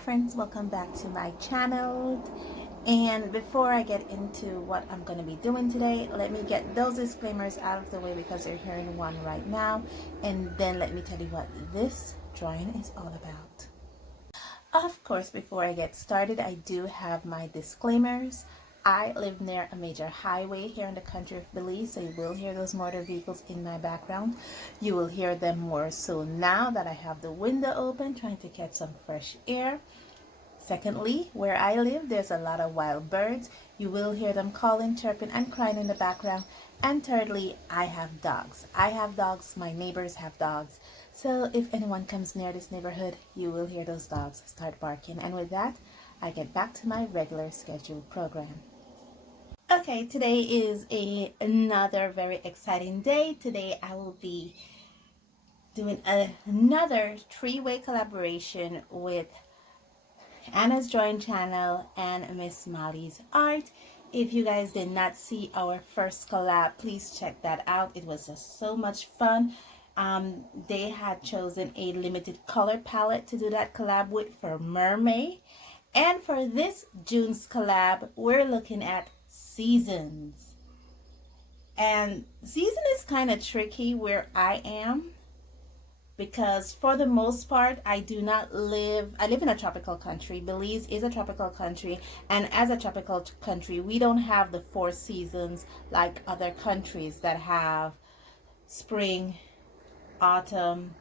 friends, welcome back to my channel. And before I get into what I'm going to be doing today, let me get those disclaimers out of the way because they're hearing one right now, and then let me tell you what this drawing is all about. Of course, before I get started, I do have my disclaimers. I live near a major highway here in the country of Belize, so you will hear those motor vehicles in my background. You will hear them more so now that I have the window open, trying to catch some fresh air. Secondly, where I live, there's a lot of wild birds. You will hear them calling, chirping, and crying in the background. And thirdly, I have dogs. My neighbors have dogs. So if anyone comes near this neighborhood, you will hear those dogs start barking. And with that, I get back to my regular scheduled program. Okay, today is another very exciting day. Today I will be doing another three-way collaboration with Anna's Drawing Channel and Miss Molly's Art. If you guys did not see our first collab, please check that out. It was just so much fun. They had chosen a limited color palette to do that collab with for Mermaid. And for this June's collab, we're looking at seasons. And season is kind of tricky where I am, because for the most part, I live in a tropical country. Belize is a tropical country, and as a tropical country, we don't have the 4 seasons like other countries that have spring, autumn,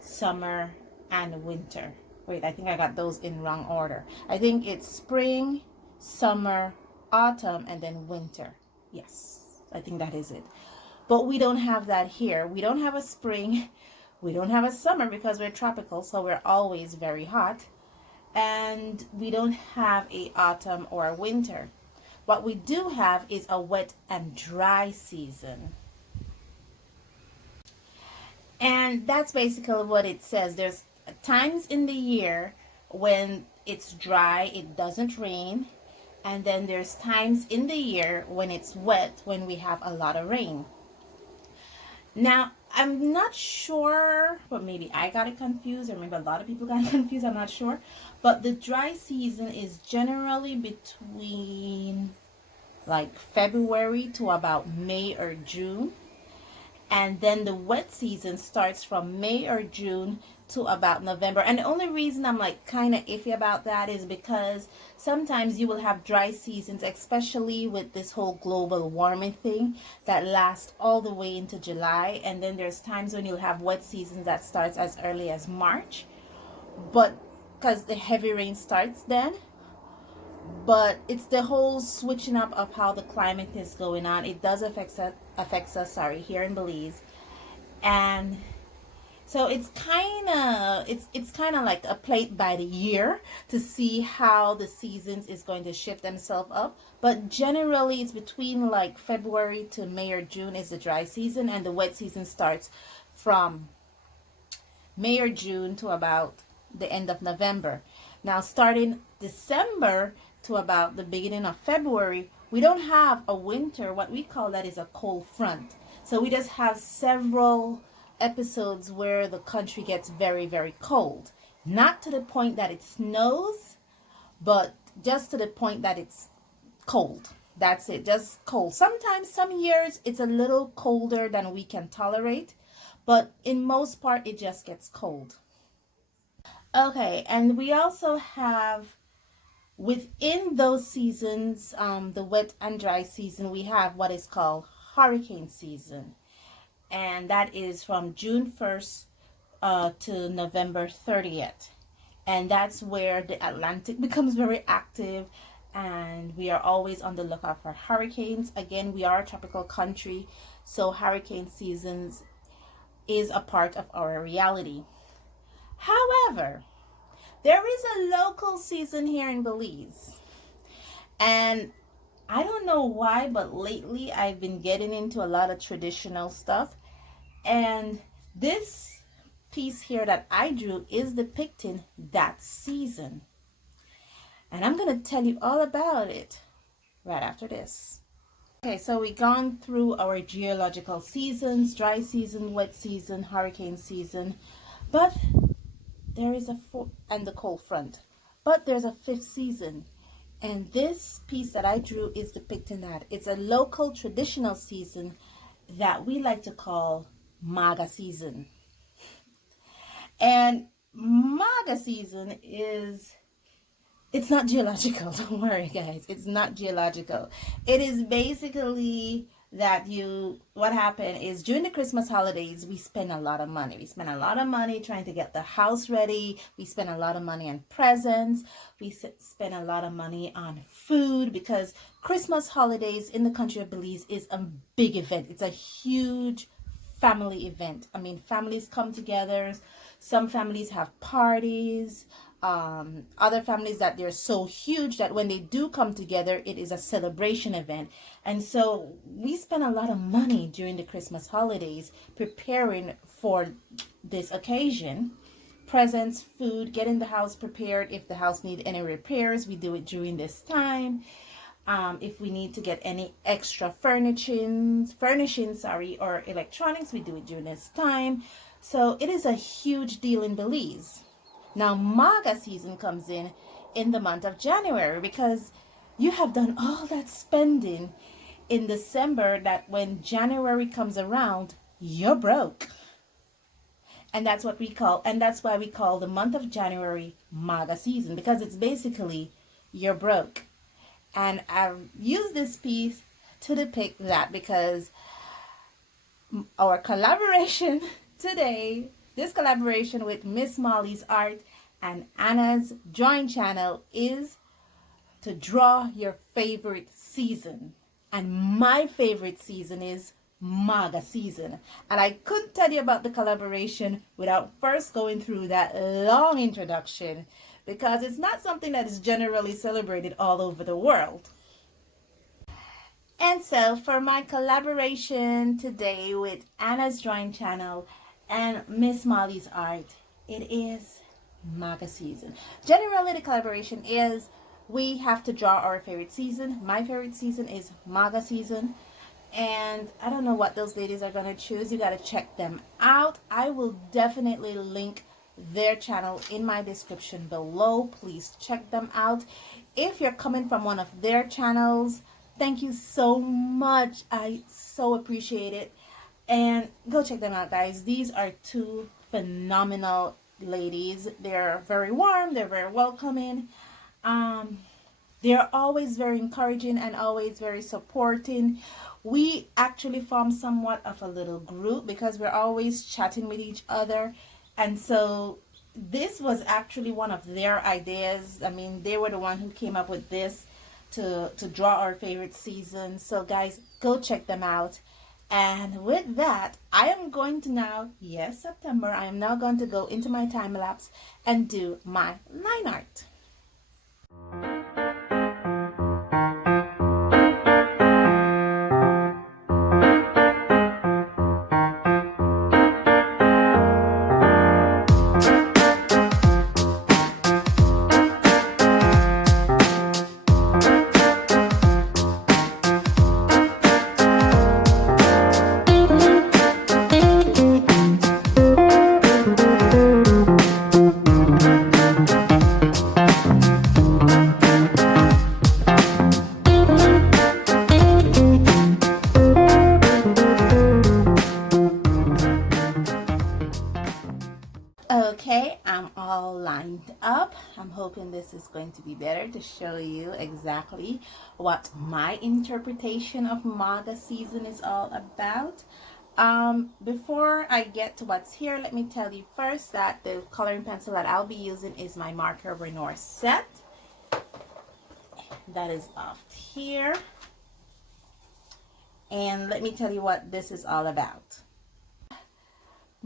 summer, and winter. Wait, I think I got those in wrong order. I think it's spring, summer, autumn, and then winter. Yes, I think that is it. But we don't have that here. We don't have a spring. We don't have a summer because we're tropical, so we're always very hot. And we don't have a autumn or a winter. What we do have is a wet and dry season. And that's basically what it says. There's times in the year when it's dry, it doesn't rain, and then there's times in the year when it's wet, when we have a lot of rain. Now, I'm not sure, but maybe I got it confused, or maybe a lot of people got it confused, I'm not sure. But the dry season is generally between like February to about May or June. And then the wet season starts from May or June to about November. And the only reason I'm like kind of iffy about that is because sometimes you will have dry seasons, especially with this whole global warming thing that lasts all the way into July. And then there's times when you'll have wet seasons that starts as early as March, but because the heavy rain starts then. But it's the whole switching up of how the climate is going on. It does affects us here in Belize. And so it's kind of like a plate by the year to see how the seasons is going to shift themselves up. But generally it's between like February to May or June is the dry season, and the wet season starts from May or June to about the end of November. Now starting December to about the beginning of February, we don't have a winter. What we call that is a cold front. So we just have several episodes where the country gets very, very cold. Not to the point that it snows, but just to the point that it's cold. That's it, just cold. Sometimes, some years, it's a little colder than we can tolerate, but in most part, it just gets cold. Okay, and we also have within those seasons, the wet and dry season, we have what is called hurricane season. And that is from June 1st to November 30th. And that's where the Atlantic becomes very active, and we are always on the lookout for hurricanes. Again, we are a tropical country, so hurricane seasons is a part of our reality. However, there is a local season here in Belize, and I don't know why, but lately I've been getting into a lot of traditional stuff, and this piece here that I drew is depicting that season, and I'm going to tell you all about it right after this. Okay, so we've gone through our geological seasons: dry season, wet season, hurricane season, but there is and the cold front. But there's a fifth season. And this piece that I drew is depicting that. It's a local traditional season that we like to call MAGGAH season. And MAGGAH season it's not geological. Don't worry, guys. It's not geological. It is basically that what happened is during the Christmas holidays, we spend a lot of money. We spend a lot of money trying to get the house ready. We spend a lot of money on presents. We spend a lot of money on food, because Christmas holidays in the country of Belize is a big event. It's a huge family event. I mean, families come together. Some families have parties. Other families that they're so huge that when they do come together, it is a celebration event. And so we spend a lot of money during the Christmas holidays preparing for this occasion. Presents, food, getting the house prepared. If the house needs any repairs, we do it during this time. If we need to get any extra furnishings, or electronics, we do it during this time. So it is a huge deal in Belize. Now, MAGGAH season comes in the month of January, because you have done all that spending in December that when January comes around, you're broke. And that's what we call, and that's why we call the month of January MAGGAH season, because it's basically you're broke. And I've used this piece to depict that, because our collaboration today, this collaboration with Miss Molly's art and Anna's drawing channel, is to draw your favorite season. And my favorite season is MAGGAH season. And I couldn't tell you about the collaboration without first going through that long introduction, because it's not something that is generally celebrated all over the world. And so for my collaboration today with Anna's drawing channel and Miss Molly's art, it is MAGGAH season. Generally, the collaboration is we have to draw our favorite season. My favorite season is MAGGAH season. And I don't know what those ladies are going to choose. You got to check them out. I will definitely link their channel in my description below. Please check them out. If you're coming from one of their channels, thank you so much. I so appreciate it. And go check them out, guys. These are two phenomenal ladies. They're very warm. They're very welcoming. They're always very encouraging and always very supporting. We actually formed somewhat of a little group because we're always chatting with each other. And so this was actually one of their ideas. I mean, they were the one who came up with this to draw our favorite season. So guys, go check them out. And with that, I am going to now, yes, September, I am now going to go into my time lapse and do my line art. Okay, I'm all lined up. I'm hoping this is going to be better to show you exactly what my interpretation of MAGGAH season is all about. Before I get to what's here, let me tell you first that the coloring pencil that I'll be using is my marker Renoir set. That is off here. And let me tell you what this is all about.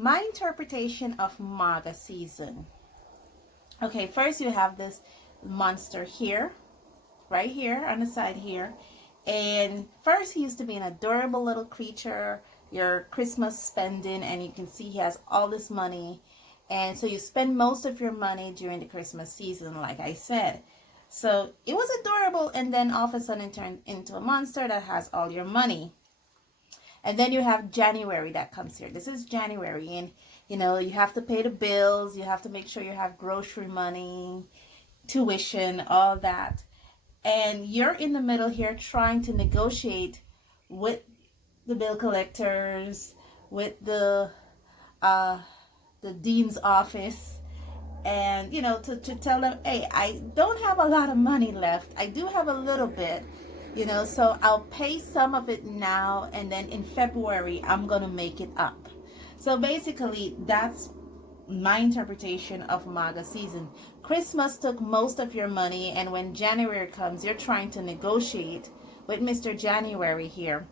My interpretation of MAGGAH season. Okay, first you have this monster here, right here on the side here. And first he used to be an adorable little creature, your Christmas spending, and you can see he has all this money. And so you spend most of your money during the Christmas season, like I said. So it was adorable, and then all of a sudden it turned into a monster that has all your money. And then you have January that comes here. This is January, and you know, you have to pay the bills. You have to make sure you have grocery money, tuition, all that. And you're in the middle here trying to negotiate with the bill collectors, with uh, the dean's office, and to tell them, hey, I don't have a lot of money left. I do have a little bit, so I'll pay some of it now, and then in February I'm gonna make it up. So basically that's my interpretation of MAGGAH season. Christmas took most of your money, and when January comes, you're trying to negotiate with Mr. January here.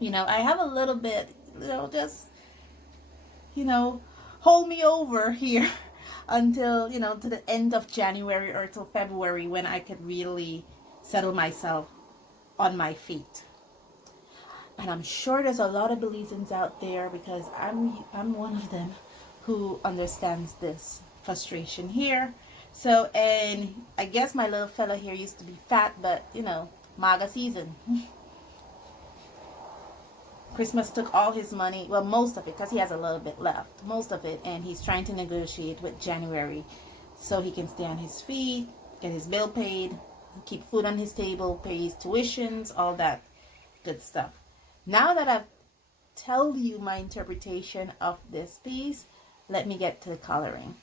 I have a little bit, just, hold me over here until, to the end of January or till February, when I could really settle myself on my feet. And I'm sure there's a lot of Belizeans out there, because I'm one of them who understands this frustration here. So, and I guess my little fella here used to be fat, but MAGGAH season. Christmas took all his money, well, most of it, because he has a little bit left, most of it, and he's trying to negotiate with January so he can stay on his feet, get his bill paid, keep food on his table, pay his tuitions, all that good stuff. Now that I've told you my interpretation of this piece, let me get to the coloring.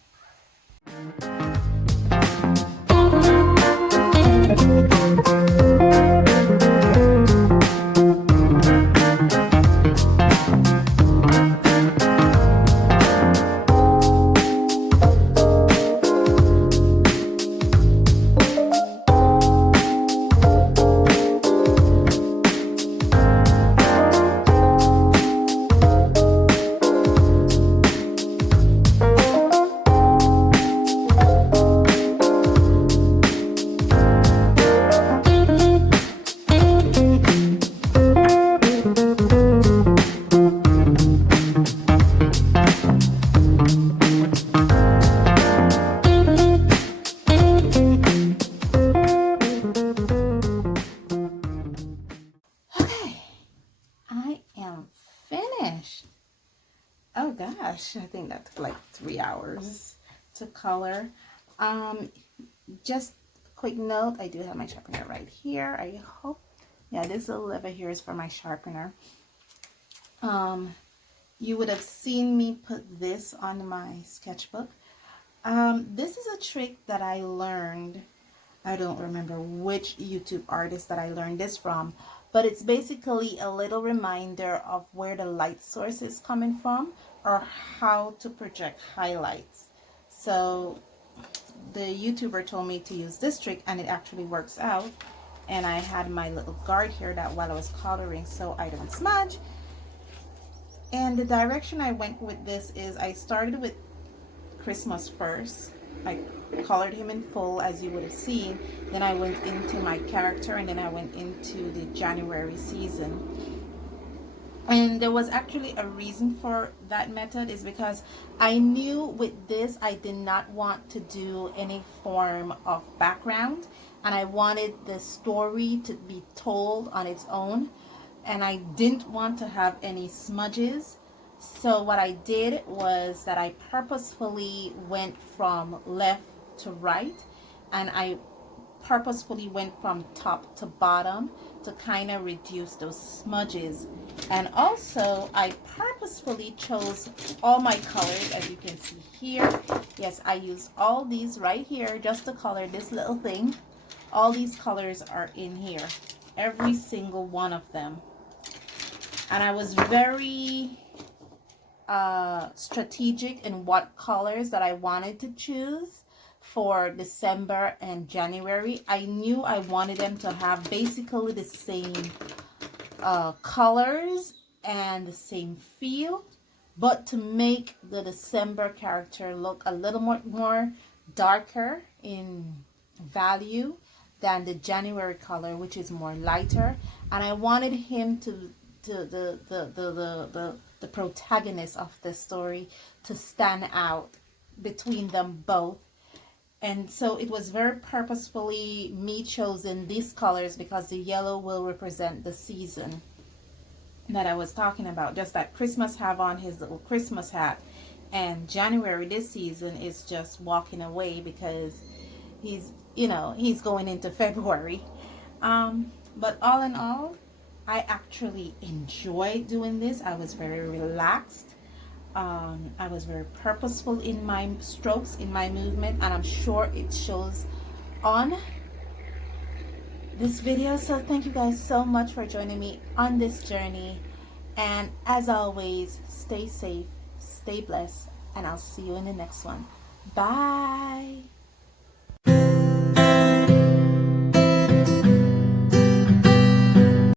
Oh gosh, I think that took like 3 hours to color. Just a quick note, I do have my sharpener right here. I hope, yeah, this little lever here is for my sharpener. You would have seen me put this on my sketchbook. This is a trick that I learned. I don't remember which YouTube artist that I learned this from, but it's basically a little reminder of where the light source is coming from, or how to project highlights. So the YouTuber told me to use this trick, and it actually works out. And I had my little guard here that while I was coloring, so I don't smudge. And the direction I went with this is I started with Christmas first. I colored him in full, as you would have seen. Then I went into my character, and then I went into the January season. And there was actually a reason for that method, is because I knew with this I did not want to do any form of background, and I wanted the story to be told on its own, and I didn't want to have any smudges. So what I did was that I purposefully went from left to right, and I purposefully went from top to bottom to kind of reduce those smudges. And also I purposefully chose all my colors, as you can see here. Yes, I used all these right here just to color this little thing. All these colors are in here, every single one of them. And I was very strategic in what colors that I wanted to choose for December and January. I knew I wanted them to have basically the same colors and the same feel, but to make the December character look a little more darker in value than the January color, which is more lighter. And I wanted him to the protagonist of the story to stand out between them both. And so it was very purposefully me choosing these colors, because the yellow will represent the season that I was talking about. Just that Christmas have on his little Christmas hat, and January this season is just walking away, because he's, you know, he's going into February. But all in all, I actually enjoyed doing this. I was very relaxed. I was very purposeful in my strokes, in my movement, and I'm sure it shows on this video. So thank you guys so much for joining me on this journey, and as always, stay safe, stay blessed, and I'll see you in the next one. Bye.